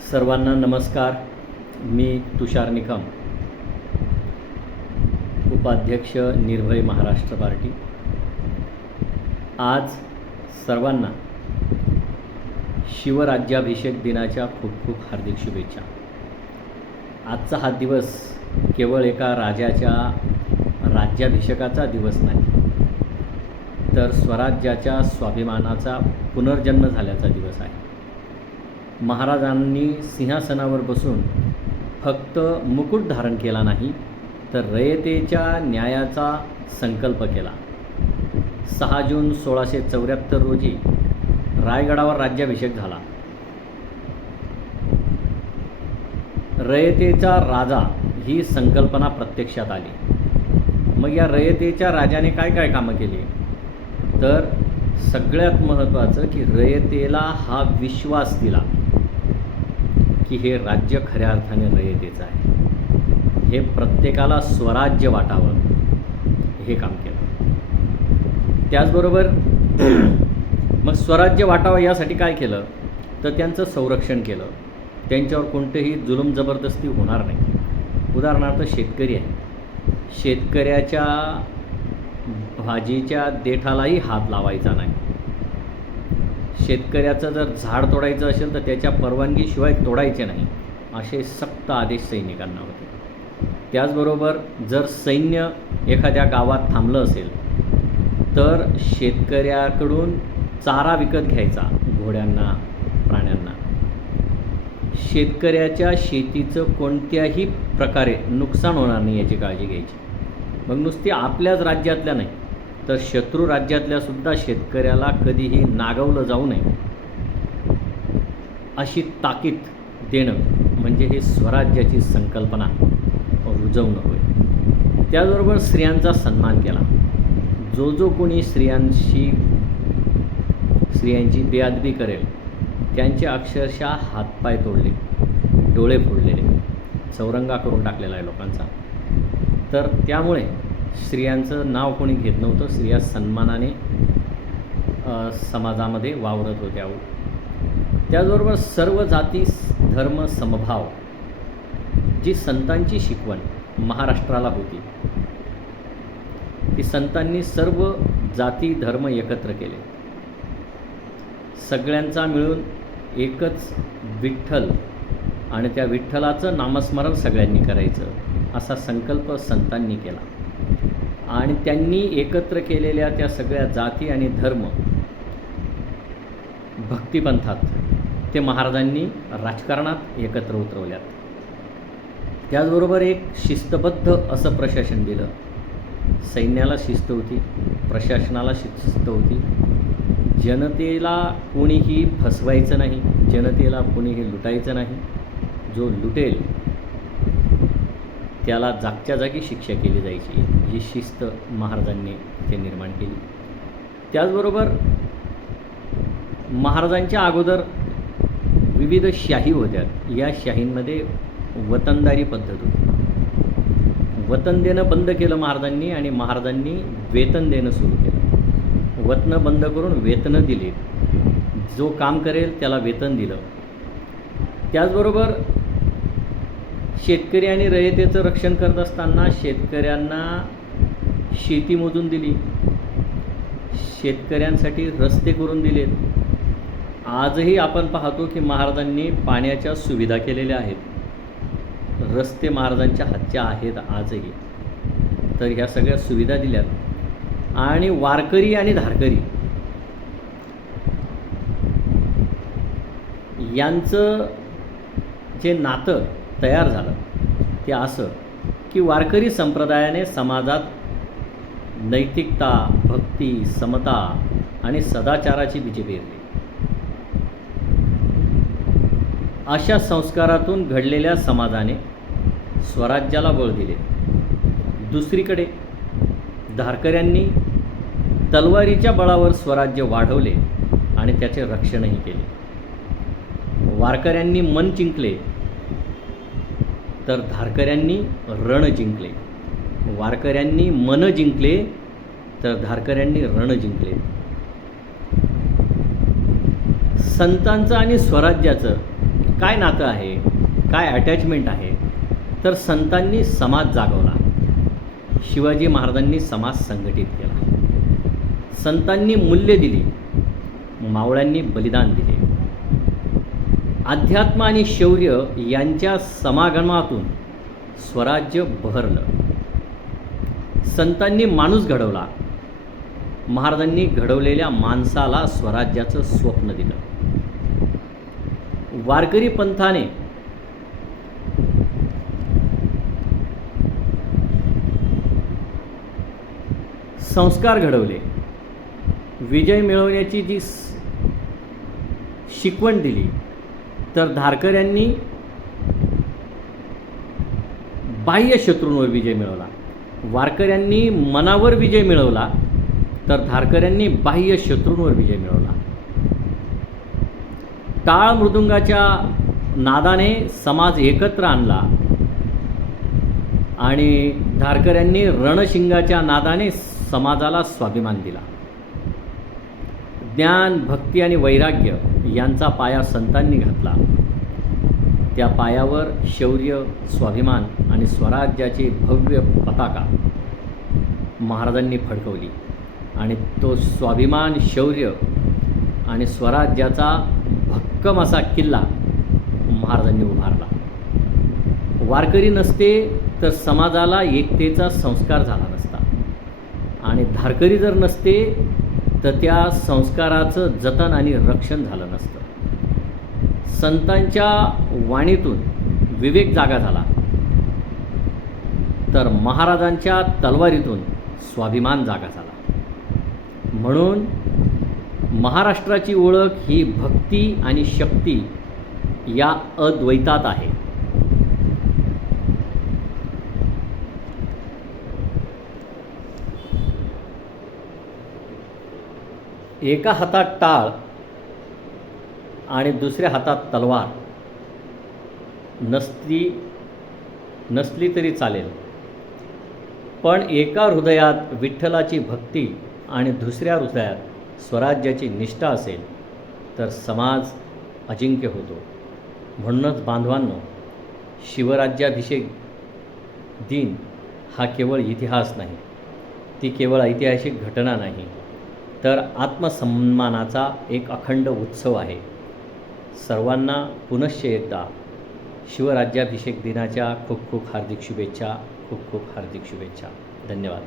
सर्वांना नमस्कार. मी तुषार निकम, उपाध्यक्ष निर्भय महाराष्ट्र पार्टी. आज सर्वांना शिवराज्याभिषेक दिनाच्या खूप खूप हार्दिक शुभेच्छा. आजचा हा दिवस केवळ एका राजाच्या राज्याभिषेकाचा दिवस नाही, तर स्वराज्याच्या स्वाभिमानाचा पुनर्जन्म झाल्याचा दिवस आहे. महाराजांनी सिंहासनावर बसून फक्त मुकुट धारण केला नाही, तर रयतेच्या न्यायाचा संकल्प केला. 6 जून 1674 रोजी रायगडावर राज्याभिषेक झाला. रयतेचा राजा ही संकल्पना प्रत्यक्षात आली. मग या रयतेच्या राजाने काय काय कामं केली? तर सगळ्यात महत्त्वाचं की रयतेला हा विश्वास दिला की हे राज्य खऱ्या अर्थाने रयतेचं आहे, हे प्रत्येकाला स्वराज्य वाटावं, हे काम केलं. त्याचबरोबर मग स्वराज्य वाटावं यासाठी काय केलं? तर त्यांचं संरक्षण केलं. त्यांच्यावर कोणतेही जुलूम जबरदस्ती होणार नाही. उदाहरणार्थ शेतकरी आहे, शेतकऱ्याच्या भाजीच्या देठालाही हात लावायचा नाही. शेतकऱ्याचं जर झाड तोडायचं असेल तर त्याच्या परवानगीशिवाय तोडायचे नाही, असे सक्त आदेश सैनिकांना होते. त्याचबरोबर जर सैन्य एखाद्या गावात थांबलं असेल तर शेतकऱ्याकडून चारा विकत घ्यायचा, घोड्यांना, प्राण्यांना. शेतकऱ्याच्या शेतीचं कोणत्याही प्रकारे नुकसान होणार नाही याची काळजी घ्यायची. मग नुसती आपल्याच राज्यातल्या नाही, तर शत्रू राज्यातल्यासुद्धा शेतकऱ्याला कधीही नागवलं जाऊ नये अशी ताकीद देणं म्हणजे हे स्वराज्याची संकल्पना रुजवणं होय. त्याचबरोबर स्त्रियांचा सन्मान केला. जो कोणी स्त्रियांची बेअदबी करेल त्यांचे अक्षरशः हातपाय तोडले, डोळे फोडलेले, चौरंगा करून टाकलेला आहे लोकांचा. तर त्यामुळे स्त्रियांचं नाव कोणी घेत नव्हतं. स्त्रिया सन्मानाने समाजामध्ये वावरत होत्या. त्याचबरोबर सर्व जाती धर्म समभाव जी संतांची शिकवण महाराष्ट्राला होती, ती संतांनी सर्व जाती धर्म एकत्र केले. सगळ्यांचा मिळून एकच विठ्ठल आणि त्या विठ्ठलाचं नामस्मरण सगळ्यांनी करायचं असा संकल्प संतांनी केला. आणि त्यांनी एकत्र केलेल्या त्या सगळ्या जाती आणि धर्म भक्तिपंथात ते महाराजांनी राजकारणात एकत्र उतरवल्यात. त्याचबरोबर एक शिस्तबद्ध असं प्रशासन दिलं. सैन्याला शिस्त होती, प्रशासनाला शिस्त होती. जनतेला कोणीही फसवायचं नाही, जनतेला कोणीही लुटायचं नाही. जो लुटेल त्याला जागच्या जागी शिक्षा केली जायची, ही शिस्त महाराजांनी ते निर्माण केली. त्याचबरोबर महाराजांच्या अगोदर विविध शाही होत्या. या शाहींमध्ये वतनदारी पद्धत होती. वतन देणं बंद केलं महाराजांनी आणि महाराजांनी वेतन देणं सुरू केलं. वतनं बंद करून वेतनं दिली. जो काम करेल त्याला वेतन दिलं. त्याचबरोबर शेतकरी आणि रयतेचं रक्षण करत असताना शेतकऱ्यांना शेती मोजून दिली, शेतकऱ्यांसाठी रस्ते करून दिलेत. आजही आपण पाहतो की महाराजांनी पाण्याच्या सुविधा केलेल्या आहेत. रस्ते महाराजांच्या हातच्या आहेत आजही. तर ह्या सगळ्या सुविधा दिल्यात. आणि वारकरी आणि धारकरी यांचं जे नातं तयार झालं ते असं की वारकरी संप्रदायाने समाजात नैतिकता, भक्ती, समता आणि सदाचाराची बीजे पेरली. अशा संस्कारातून घडलेल्या समाजाने स्वराज्याला बळ दिले. दुसरीकडे धारकऱ्यांनी तलवारीच्या बळावर स्वराज्य वाढवले आणि त्याचे रक्षणही केले. वारकऱ्यांनी मन जिंकले तर धारकऱ्यांनी रण जिंकले. वारकऱ्यांनी मन जिंकले तर धारकऱ्यांनी रण जिंकले. संतांचं आणि स्वराज्याचं काय नातं आहे, काय अटॅचमेंट आहे, तर संतांनी समाज जागवला, शिवाजी महाराजांनी समाज संघटित केला, संतांनी मूल्य दिली, मावळ्यांनी बलिदान दिले. अध्यात्म आणि शौर्य यांच्या समागमातून स्वराज्य बहरलं. संतांनी माणूस घडवला, महाराजांनी घडवलेल्या माणसाला स्वराज्याचं स्वप्न दिलं. वारकरी पंथाने संस्कार घडवले, विजय मिळवण्याची जी शिकवण दिली, तर धारकऱ्यांनी बाह्य शत्रूंवर विजय मिळवला. वारकऱ्यांनी मनावर विजय मिळवला, तर धारकऱ्यांनी बाह्य शत्रूंवर विजय मिळवला. टाळ मृदुंगाच्या नादाने समाज एकत्र आणला आणि धारकऱ्यांनी रणशिंगाच्या नादाने समाजाला स्वाभिमान दिला. ज्ञान, भक्ती आणि वैराग्य यांचा पाया संतांनी घातला. त्या पायावर शौर्य, स्वाभिमान आणि स्वराज्याची भव्य पताका महाराजांनी फडकवली आणि तो स्वाभिमान, शौर्य आणि स्वराज्याचा भक्कम असा किल्ला महाराजांनी उभारला. वारकरी नसते तर समाजाला एकतेचा संस्कार झाला नसता आणि धारकरी जर नसते तर त्या संस्काराचं जतन आणि रक्षण झालं नसतं. संतांच्या वाणीतून विवेक जागा झाला, तर महाराजांच्या तलवारीतून स्वाभिमान जागा झाला. म्हणून महाराष्ट्राची ओळख ही भक्ती आणि शक्ती या अद्वैतात आहे. एका हातात टाळ आणि दुसऱ्या हातात तलवार नसली तरी चालेल, पण एका हृदयात विठ्ठलाची भक्ती आणि दुसऱ्या हृदयात स्वराज्याची निष्ठा असेल तर समाज अजिंक्य होतो. म्हणूनच बांधवांनो, शिवराज्याभिषेक दिन हा केवळ इतिहास नाही, ती केवळ ऐतिहासिक घटना नाही, तर आत्मसन्मानाचा एक अखंड उत्सव आहे. सर्वांना पुनश्च एकदा शिवराज्याभिषेक दिनाच्या खूप खूप हार्दिक शुभेच्छा. खूप खूप हार्दिक शुभेच्छा. धन्यवाद.